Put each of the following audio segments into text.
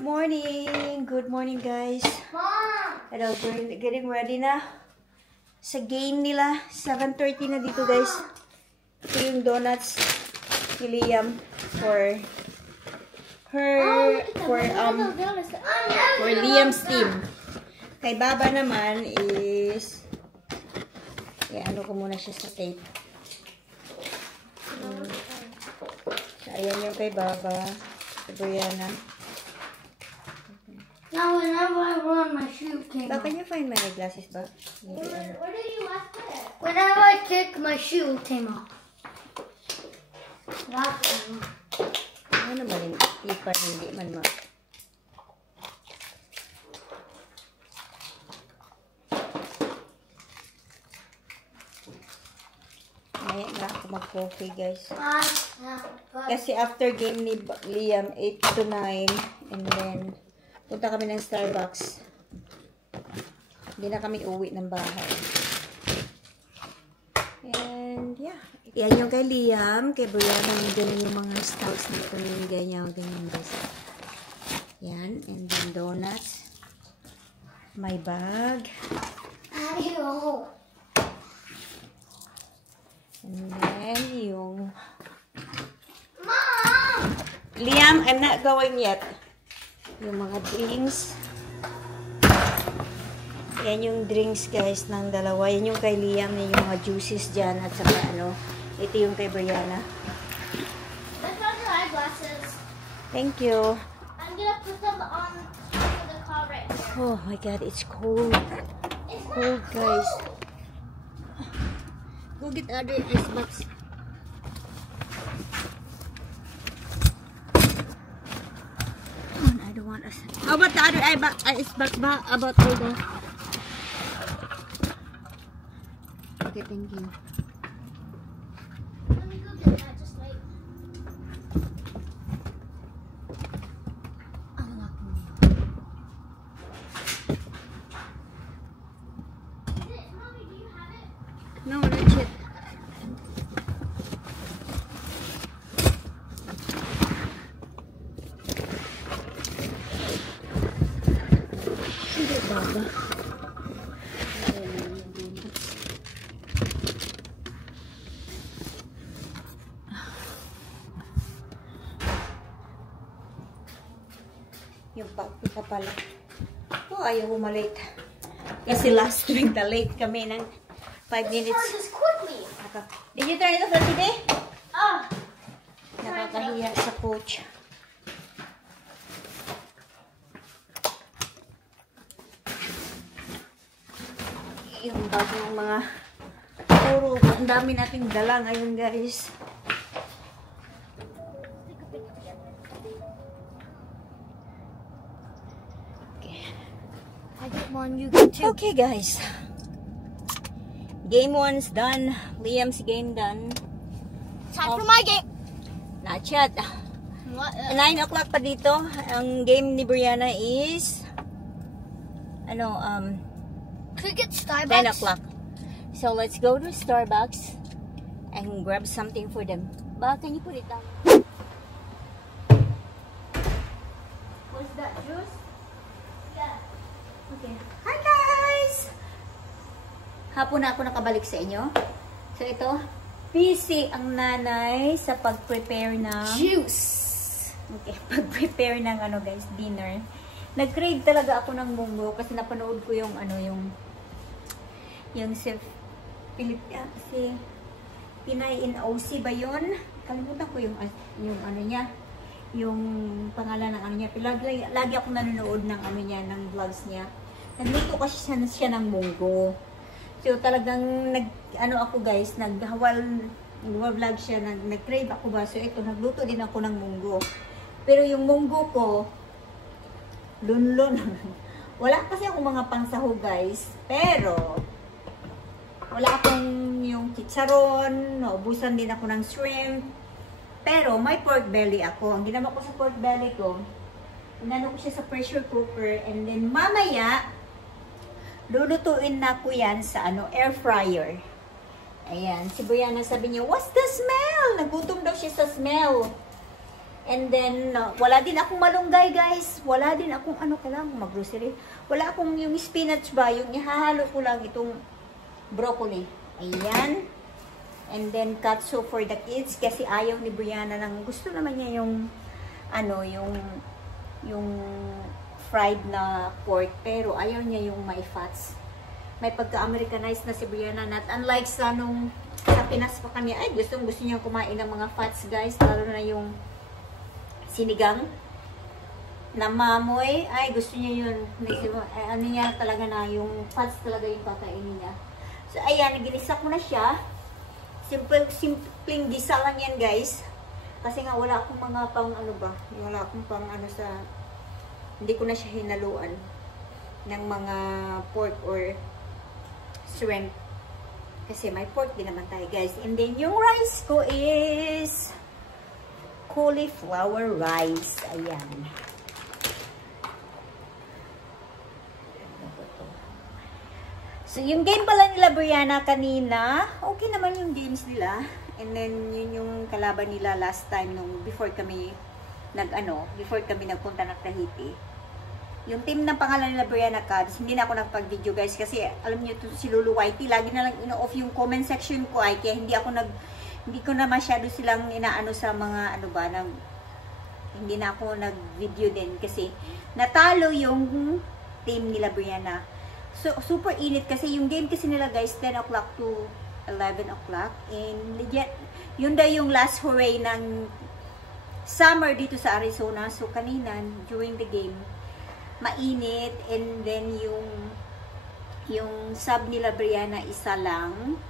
Good morning guys. Hello, we're getting ready na sa game nila. 7:30 na dito guys. Ito yung donuts ni Liam for Liam's team. Kay Baba naman is ano ko muna siya sa tape. So, ayan yung kay Baba. Ito yan na. Now, whenever I run, my shoe came Can you find my glasses ba? Where did you last put it? Whenever I kick, my shoe came off. Ano naman yung ipar, hindi man May na ako mag-coffee guys. Kasi after game ni Liam, 8 to 9, and then punta kami ng Starbucks. Hindi na kami uwi ng bahay. And yeah. Yan yung kay Liam. Kay Brianna, ganyan yung mga stouts na pinigay niya. Ganyan guys. Yan. And then donuts. My bag. Ayaw. And then yung... Mom! Liam, I'm not going yet. Yung mga drinks. Yan yung drinks guys ng dalawa. Yan yung kay Liam. Yan yung mga juices dyan. At saka ito yung kay Brianna. I found your eyeglasses. Thank you. I'm gonna put them on the car right here. Oh my god, it's cold. It's Cold guys. Go get other ice box. I don't want us. How about the other ice box ba? About all the... Okay, thank you. Let me go get that. Just wait. Mommy, do you have it? No, not yet. Hindi baba. Yung pagpita pala. Oh, ayaw malate. Kasi last week na late kami ng 5 minutes. Turn this quickly. Did you turn it off today? Ah. Nakakahiya sa coach. Yung bagong mga puro. Ang dami nating dala ngayon guys. I get one, you get two. Okay guys. Game 1's done. Liam's game done. Time for my game. Not yet. What? 9 o'clock pa dito. Ang game ni Brianna is Could get Starbucks. 10 o'clock. So let's go to Starbucks and grab something for them. Ba, can you put it down? What's that, juice? Yeah. Okay. Hi guys! Hapon na ako nakabalik sa inyo. So ito, busy ang nanay sa pag-prepare ng Juice. Okay, pag-prepare ng guys, dinner. Nag-crave talaga ako ng munggo kasi napanood ko yung yung si Pinay in OC ba yun? Kalimutan ko yung niya, yung pangalan ng niya. Lagi ako nanonood ng niya, ng vlogs niya. Nagluto kasi siya ng munggo. So talagang ako guys, nag-vlog siya, nag-crave ako ba. So ito, nagluto din ako ng munggo. Pero yung munggo ko, lunlon. Wala kasi akong mga pangsahog guys. Pero wala akong yung chicharon, naubusan din ako ng shrimp. Pero may pork belly ako. Ang ginawa ko sa pork belly ko, inano ko siya sa pressure cooker, and then mamaya lulutuin na ko yan sa air fryer. Ayan, si Brianna sabi niya, what's the smell? Nagutom daw siya sa smell. And then, wala din akong malunggay, guys. Wala din akong, kailangan mag-grocery. Wala akong yung spinach ba, yung ihahalo ko lang itong broccoli. Ayan. And then, katsu for the kids. Kasi ayaw ni Brianna ng, gusto naman niya yung, yung fried na pork. Pero ayaw niya yung may fats. May pagka-Americanized na si Brianna. Not unlike sa nung sa Pinas pa kami. Ay, gusto niya kumain ng mga fats, guys. Lalo na yung sinigang na mamoy. Ay, gusto niya yun. Ano niya talaga na, yung fats talaga yung kakainin niya. So, ayan, ginisa ko na siya. Simpleng gisa lang yan, guys. Kasi nga, wala akong mga pang, wala akong pang, hindi ko na siya hinaluan ng mga pork or shrimp. Kasi may pork din naman tayo, guys. And then, yung rice ko is cauliflower rice. Ayan. So, yung game pala nila, Brianna, kanina, okay naman yung games nila. And then, yun yung kalaban nila last time before kami nagpunta ng Tahiti. Yung team ng pangalan nila, Brianna Cubs, hindi na ako nagpag-video, guys, kasi alam niyo si Lulu Whitey, lagi na lang ino-off yung comment section ko, kaya hindi ko na masyado silang inaano sa mga hindi na ako nag-video din kasi natalo yung team nila, Brianna. So, super init kasi yung game kasi nila, guys, 10 o'clock to 11 o'clock. And legit, yun daw yung last hooray ng summer dito sa Arizona. So, kanina, during the game, mainit. And then, yung sub nila, Brianna, isa lang.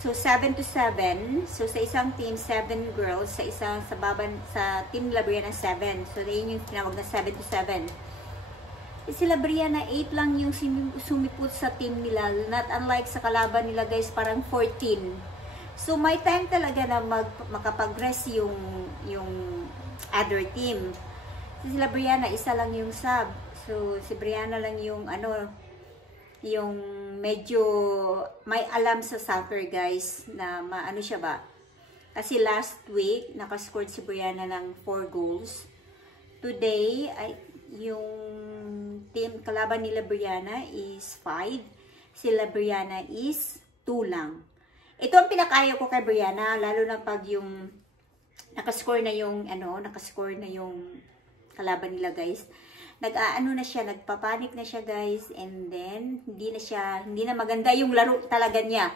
So, 7 to 7. So, sa isang team, 7 girls. Sa team nila, Brianna, 7. So, yun yung tinawag na 7 to 7. Sila Brianna, 8 lang yung sumipot sa team nila. Not unlike sa kalaban nila, guys, parang 14. So, may time talaga na makapag-rest yung other team. So, sila Brianna, isa lang yung sub. So, si Brianna lang yung yung medyo may alam sa soccer, guys, na maano siya ba. Kasi last week, nakascored si Brianna ng 4 goals. Today, yung team kalaban nila Brianna is 5. Sila Brianna is 2 lang. Ito ang pinakayo ko kay Brianna, lalo na pag yung nakascore na yung kalaban nila, guys. Nagpapanik na siya, guys, and then hindi na maganda yung laro talaga niya.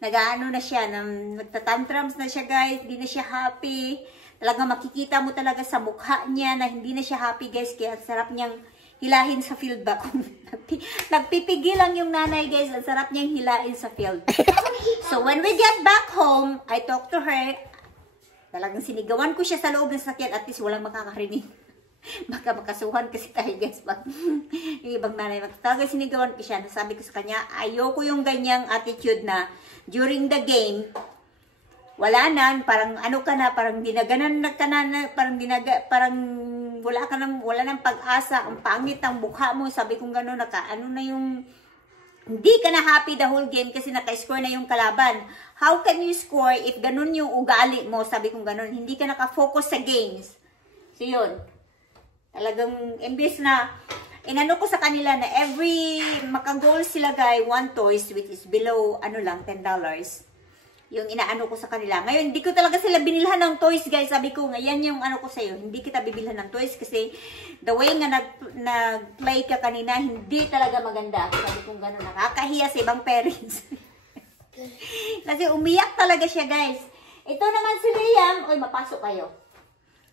Nagtatantrums na siya, guys, hindi na siya happy. Talaga makikita mo talaga sa mukha niya na hindi na siya happy, guys, kaya sarap niyang hilahin sa field ba. Nagpipigil lang yung nanay, guys, at sarap niyang hilahin sa field. So, when we get back home, I talk to her. Talagang sinigawan ko siya sa loob ng sakyan, at least walang makakarinig. Baka makasuhan kasi tayo, guys. Yung ibang nanay, talagang sinigawan ko siya. Nasabi ko sa kanya, ayoko yung ganyang attitude na during the game, wala na, parang parang dinaganan ka na, parang wala nang pag-asa, ang pangit ng mukha mo, sabi kong gano'n, hindi ka na happy the whole game kasi naka-score na yung kalaban. How can you score if ganun yung ugali mo, sabi kong gano'n, hindi ka naka-focus sa games. So yun, talagang, imbes na, inano ko sa kanila na every maka-goal sila, guys, 1 toys, which is below, $10. Yung inaano ko sa kanila. Ngayon, hindi ko talaga sila binilhan ng toys, guys. Sabi ko, ngayon yung ano ko sa'yo, hindi kita bibilhan ng toys kasi the way nga nag-play ka kanina, hindi talaga maganda. Sabi ko gano'n, nakakahiya sa ibang parents. Kasi umiyak talaga siya, guys. Ito naman si Liam. Uy, mapasok kayo.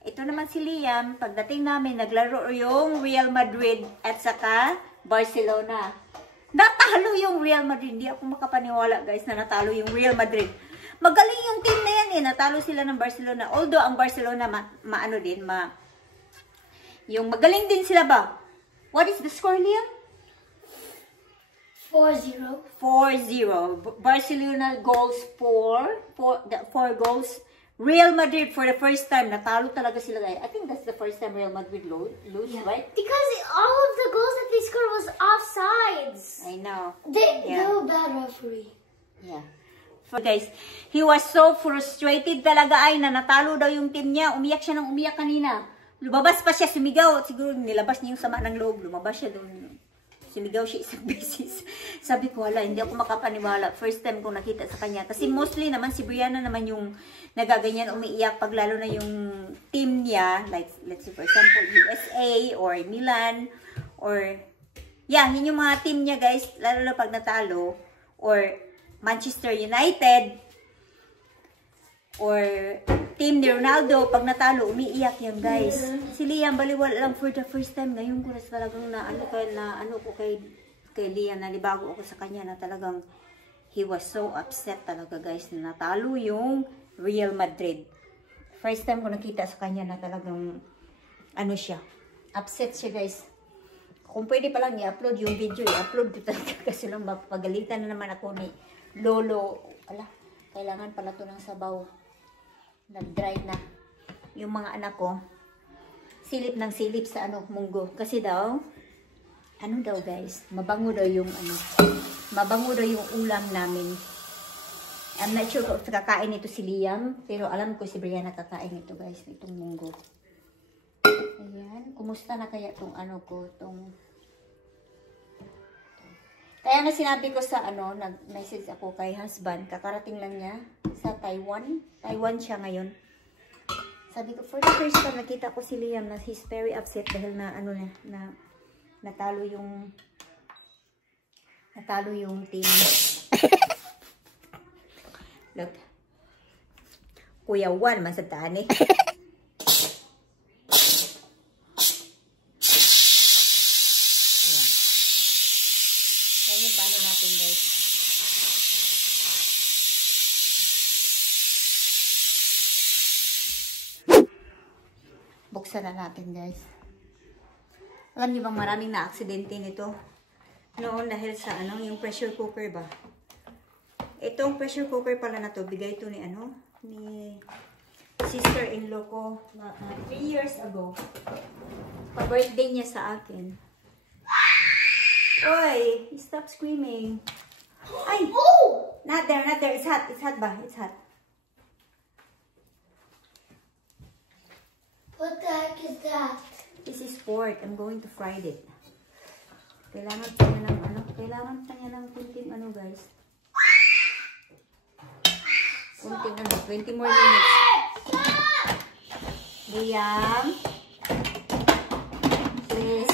Ito naman si Liam. Pagdating namin, naglaro yung Real Madrid at saka Barcelona. Natalo yung Real Madrid. Hindi ako makapaniwala, guys, na natalo yung Real Madrid. Magaling yung team na yan, eh. Natalo sila ng Barcelona. Although, ang Barcelona, yung magaling din sila ba? What is the score, Liam? 4-0. 4-0. Barcelona goals 4 goals. Real Madrid, for the first time, natalo talaga sila, guys. I think that's the first time Real Madrid lose, yeah, right? Because all of the goals that they scored was offsides. I know. They were bad referee. Yeah. Guys, he was so frustrated talaga ay na natalo daw yung team niya. Umiyak siya ng umiyak kanina. Lumabas pa siya, sumigaw. Siguro nilabas niya yung sama ng loob. Lumabas siya doon. Sumigaw siya isang beses. Sabi ko, wala, hindi ako makapaniwala. First time kong nakita sa kanya. Kasi mostly naman, si Brianna naman yung nagaganyan, umiiyak pag lalo na yung team niya. Like, let's say for example, USA or Milan. Or, yeah, yun yung mga team niya guys. Lalo na pag natalo. Or, Manchester United or team ni Ronaldo, pag natalo, umiiyak yan guys. Si Liam, baliwala lang for the first time. Ngayon ko na talagang ano ko kay Liam, nalibago ako sa kanya na talagang he was so upset talaga guys na natalo yung Real Madrid. First time ko nakita sa kanya na talagang ano siya, upset siya guys. Kung pwede pa lang i-upload yung video, i-upload ko talaga kasi lang mapagalitan na naman ako ni Lolo. Ala, kailangan pala to ng sabaw. Nag-dry na. Yung mga anak ko, silip ng silip sa munggo. Kasi daw, ano daw guys, mabango daw yung mabango daw yung ulam namin. I'm not sure kung kakain ito si Liam, pero alam ko si Brianna kakain ito guys, itong munggo. Ayan, kumusta na kaya tong Kaya nga sinabi ko sa nag-message ako kay husband, kakarating lang niya sa Taiwan. Taiwan siya ngayon. Sabi ko, for the first time nakita ko si Liam na he's very upset dahil na natalo yung team. Look. Kuya Juan, masagtaan eh. Paano natin guys? Buksan na natin guys. Alam niyo bang maraming na-aksidente nito? Noon dahil sa yung pressure cooker ba? Itong pressure cooker pala na to, bigay ito ni sister-in-law ko 3 years ago. Pa-birthday niya sa akin. Oy, stop screaming. Ay! Not there, not there. It's hot. It's hot ba? It's hot. What the heck is that? This is pork. I'm going to fry it. Kailangan pa niya ng kailangan pa niya ng kunting guys. Kunting 20 more minutes. Liam. Please.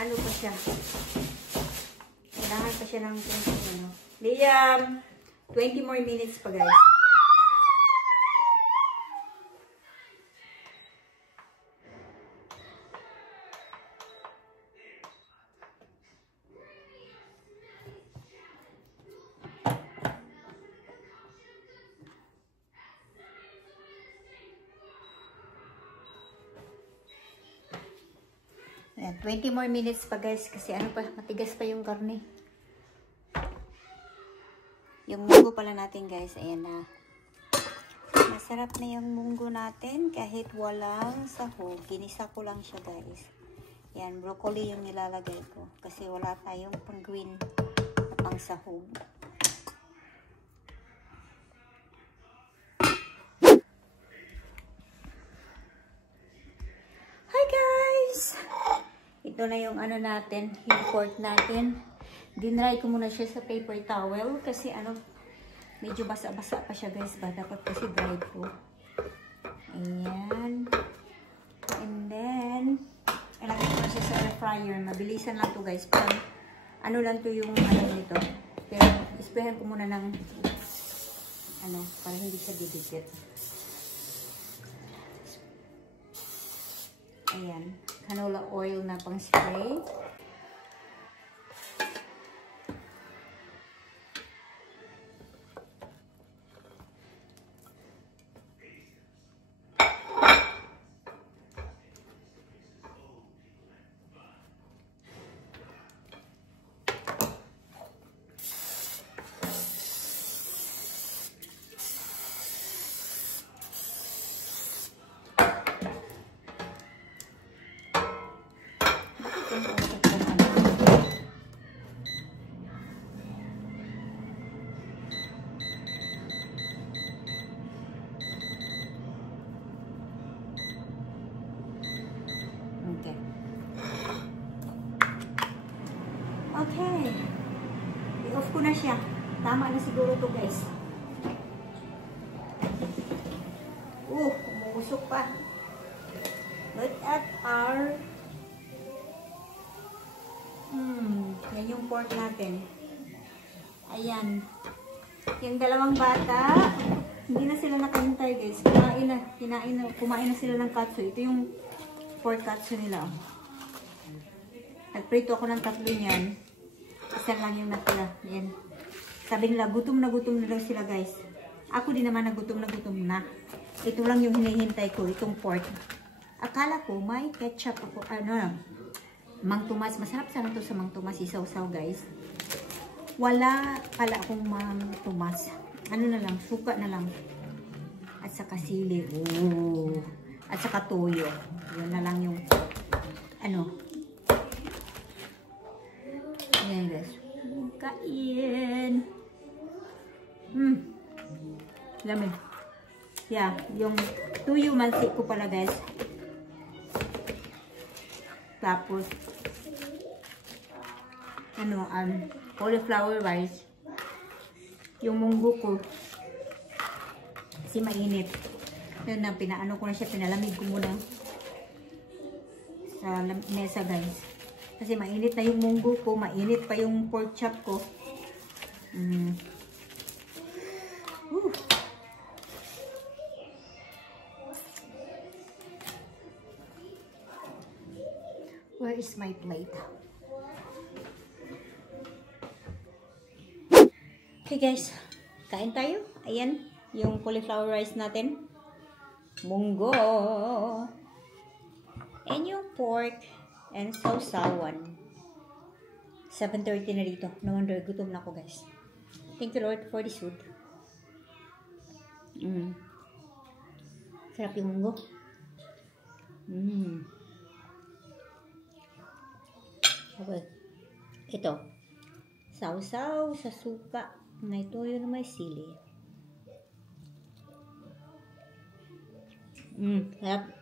Ano pa siya? Kailangan pa siya ng Liam, 20 more minutes pa guys. Ayan, 20 more minutes pa guys kasi matigas pa yung karne. Yung munggo pala natin guys, ayan na. Masarap na yung munggo natin kahit walang sahog. Ginisa ko lang siya guys. Ayan, broccoli yung nilalagay ko kasi wala tayong pang green na pang sahog. Hi guys! Ito na yung natin, yung pork natin. Dinry ko muna siya sa paper towel kasi medyo basa-basa pa siya guys ba. Dapat kasi dry ko. Ayan. And then, ilagay ko na siya sa air fryer. Mabilisan lang to guys. Parang, lang to yung nito. Pero, isprayan ko muna ng, para hindi siya didikit. Ayan. Canola oil na pang spray. Okay. I-off ko na siya. Tama na siguro to guys. Umuusok pa. Look at our yan yung pork natin. Ayan. Yung dalawang bata, hindi na sila nakahintay guys. Kumain na sila ng katsu. Ito yung pork katsu nila. Nagprito ako ng 3 niyan. Isa lang yung natira. Yan. Sabi nila, gutom na daw sila guys. Ako din naman nagutom na. Ito lang yung hinihintay ko, itong pork. Akala ko may ketchup ako, Mang Tomas. Masarap sana to sa Mang Tomas isaw-saw guys. Wala pala akong Mang Tomas. Ano na lang, suka na lang. At saka sili. At saka toyo. Yun na lang yung Ayan guys. Kain. Lamig. Yeah, yung tuyo malsi ko pala guys. Tapos cauliflower rice. Yung munggo ko. Kasi mainit. Yun na, ko na siya, pinalamig ko muna sa mesa guys. Kasi mainit na yung munggo ko, mainit pa yung pork chop ko. Where is my plate? Okay guys, kain tayo. Ayan, yung cauliflower rice natin. Munggo. And yung pork. And sausawan. 7:30 na dito. No wonder, gutom na ako guys. Thank you Lord for this food. Sarap yung munggo. Okay. Ito. Sausaw sa suka. May toyo na may sili. Sarap.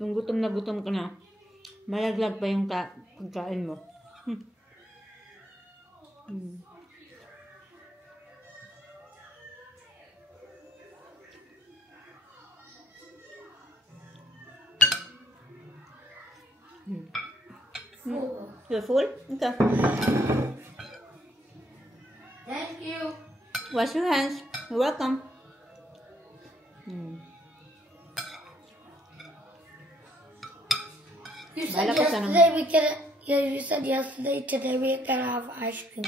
Yung gutom na gutom ka na, malaglag pa yung pagkain mo. You're full? Okay. Thank you. Wash your hands. You're welcome. You said yesterday we can. Yeah, you said yesterday. Today we can have ice cream.